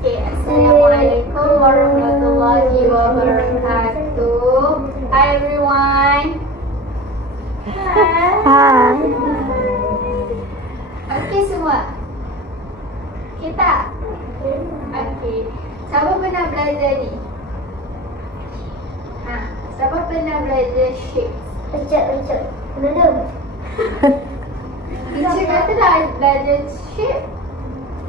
Okay, Assalamualaikum warahmatullahi wabarakatuh. Hi everyone. Hi. Okay semua. Okay tak? Okay. Siapa pernah belajar ni? Siapa pernah belajar shape? Ucap. Mana? Teacher kata dah belajar shape.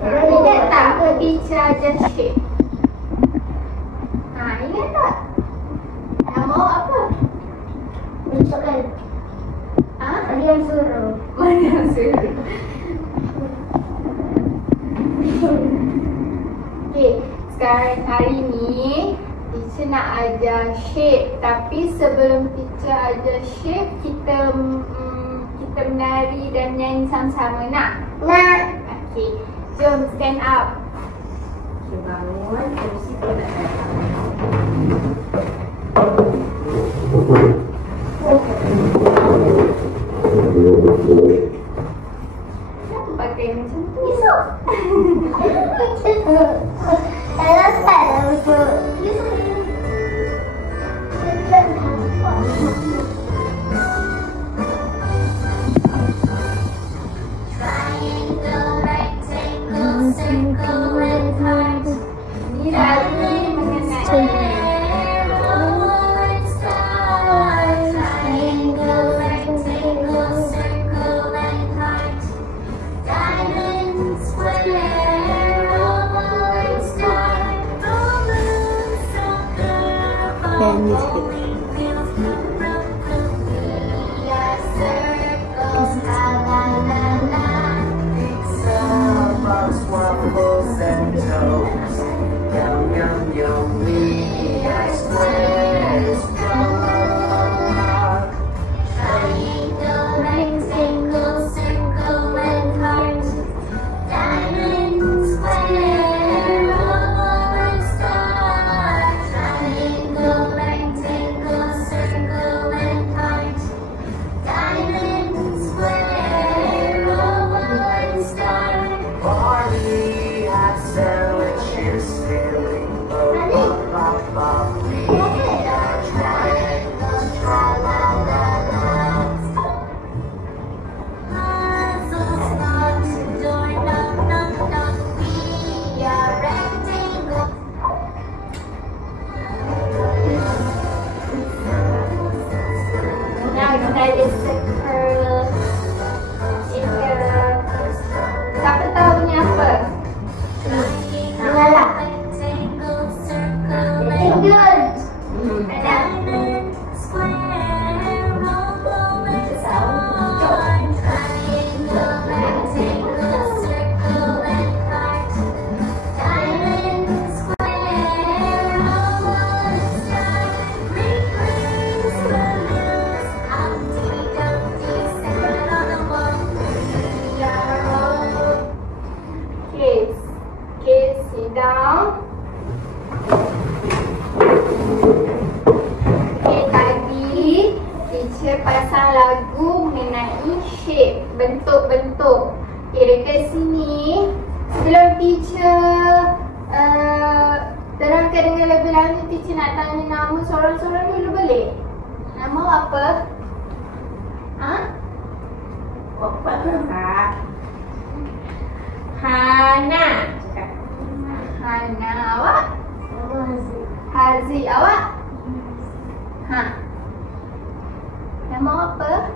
Ingat tak? Teacher ajar shape. Ingat tak? Nama apa? Ucapkan. Ada yang suruh. Mana yang suruh? Okay, sekarang hari ni teacher nak ajar shape. Tapi sebelum teacher ajar shape, kita menari dan menyanyi sama-sama. Nak? Nak. Okay, jom stand up. Okay, bangun. Terus kita nak Kenapa pakai macam tu? Esok. Tak dapat lah betul. Triangle, rectangle, circle and heart. Ini mengenai Arrow and star. Triangle, rectangle, circle and heart. Diamond, square, oval and star. Roman, circle, bubble, wheels, broken. We are circles, la la la la. Starbucks, waffles and toast. Yum, yum, yum. We are squares. Triangle, rectangle, circle and heart. Diamond, square, oval and star. Triangle, rectangle, circle and heart. Diamond, square, oval and star. Barley had sandwiches filling up. We are triangles, tra-la-la-la. Puzzles, blocks, door, knock, knock, knock. We are rectangle. Now kita ada circle. Siapa tahu ni apa? Mengalah. Rectangle, circle, Tinggal. diamond, square, oval and star. Triangle, rectangle, circle and heart. Diamond, square, oval and star. Ring, rings, balloons, Humpty Dumpty sat on the wall. We are all Okay, sit down. Okay, tadi teacher pasang lagu mengenai shape, bentuk-bentuk. Okay, dekat sini sebelum teacher terangkan dengan lebih lanjut, teacher nak tanya nama seorang-seorang dulu boleh? Nama apa? Apa Kak? Hana. Hana, awak? Haziq, awak? Nama apa?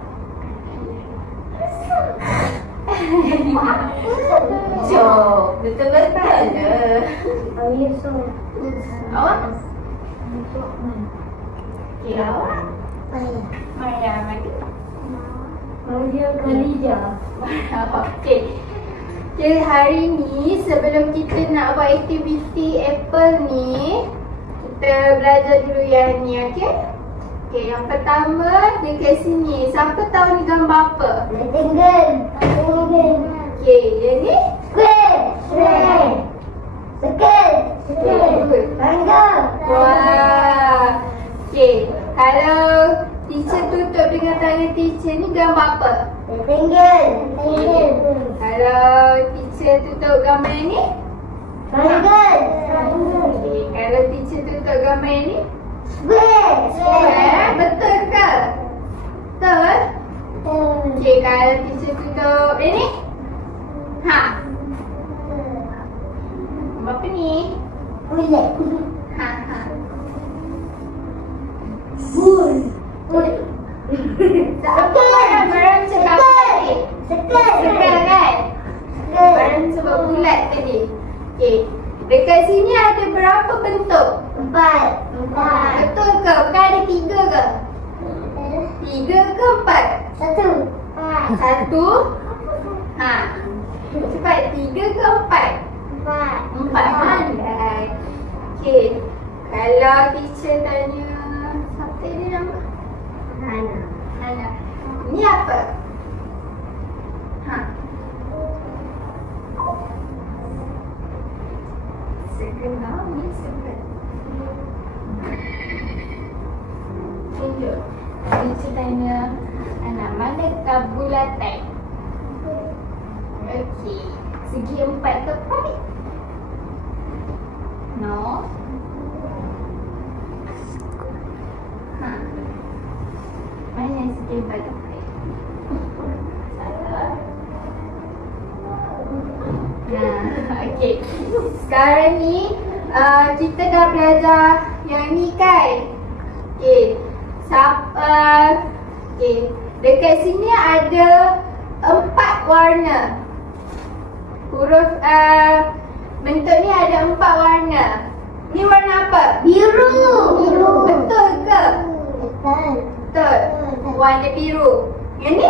Jom, betul-betul je. Awak? Okay, awak? Maya, Maya. Maria Khalija. Okay. Okay, hari ni sebelum kita nak buat aktiviti Apple ni, kita belajar dulu yang ni, okay? Okay, yang pertama dekat sini. Siapa tahu ni gambar apa? Rectangle. Okay, yang ni? Square. Circle. Good. Triangle. Wah. Okay, kalau teacher tutup dengan tangan teacher ni gambar apa? Rectangle. Kalau teacher tutup gambar yang ni? Triangle. Okey, kalau teacher tutup gambar yang ni? Square. Betul ke? Betul? Okey, kalau teacher tutup yang ni? Ha. Apa ni? Bulat. Ha ha. Bul. Apa barang sebab tadi? Sekal kan? Barang sebab bulat tadi. Okey. Dekat sini ada berapa bentuk? 4. Betul ke? Bukan ada 3 ke? 3 ke 4? 1. 1. Ha. Cepat 3 ke 4? 4 pandai. Okey. Kalau teacher tanya siapa dia nama? Hana. Ni apa? Ha. Segenap ni sebenarnya. Tunjuk. Teacher tanya anak manakah bulatan? Okey. Segi 4 tepat? No. Ha. Mana segi 4 tepat? Salah. Okey. Sekarang ni kita dah belajar yang ni kan? Okey. Okey. Dekat sini ada 4 warna. Huruf bentuk ni ada 4 warna. Ni warna apa? Biru. Betul ke? Betul. Betul. Warna biru. Yang ni?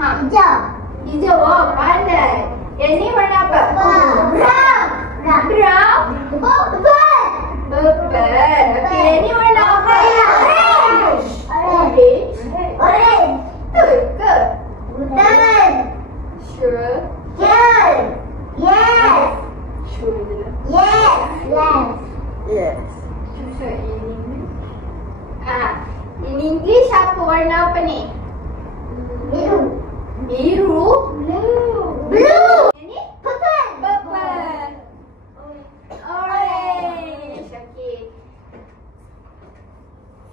Ha. Hijau. Hijau. Oh, pandai. Yang ni warna apa? Brown. Brown. Purple. Purple. Okey, yang ni warna apa? Orange. Orange. Orange. Betul ke? Betul. Sure. Yes. Sure je lah. Yes. Sure in English. In English apa warna apa ni? Biru. Biru. Blue. Yang ni? Purple. Purple. Orange. Okey.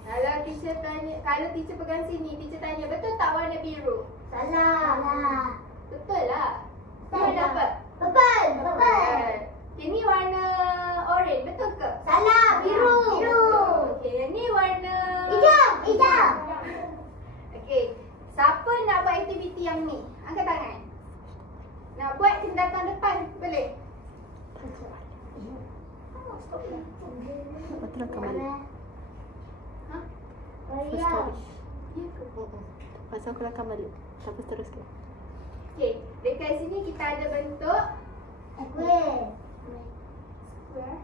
Kalau teacher pegang sini, teacher tanya, betul tak warna biru? Salah. Betul lah. Ni warna apa? Purple. Ini warna orange, betul ke? Salah. Biru. Okey, yang ni warna Hijau. Okey. Siapa nak buat aktiviti yang ni? Angkat tangan. Nak buat kena datang depan, boleh? Betul rakam balik. Ha? First Ya story. ke? Pasal aku rakam balik. Lepas teruskan. Okey, dekat sini kita ada bentuk Square. square.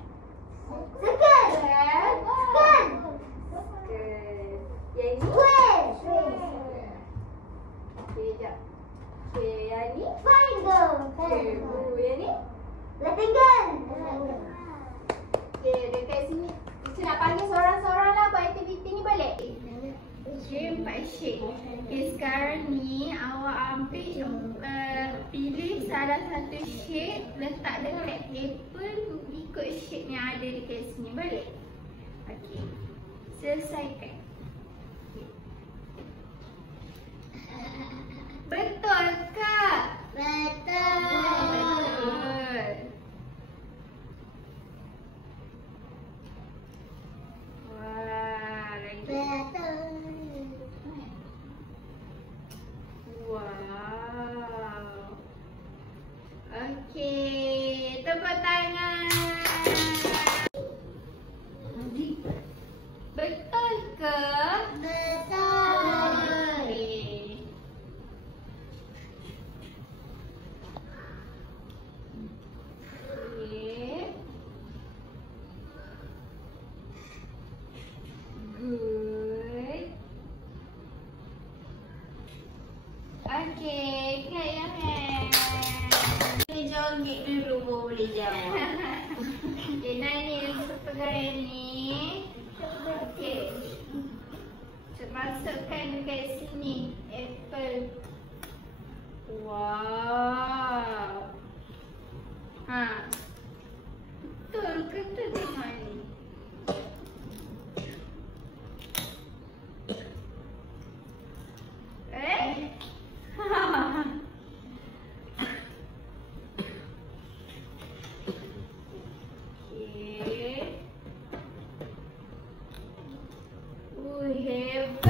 Circle. Yang ni? Square. Okey, jap. Okey, yang ni? Triangle. Yang ni? Rectangle. Okey, dekat sini kita nak panggil seorang-seorang lah buat aktiviti ni, boleh? Okey, 4 shade. Okey, sekarang ni awak ambil pilih salah satu shade, letak dekat apple, ikut shade yang ada dekat sini, boleh? Okey, selesaikan. Betul ke? Betul. Wah, lagi. Wow. Okey, tepuk tangan. Betul ke? Okey. Okey. Good. Okay, clap your hands. Boleh joget dulu, boleh jalan. Okay, Naini pegang ni. Okay. Masukkan dekat sini. Apple. Wow. Ha. have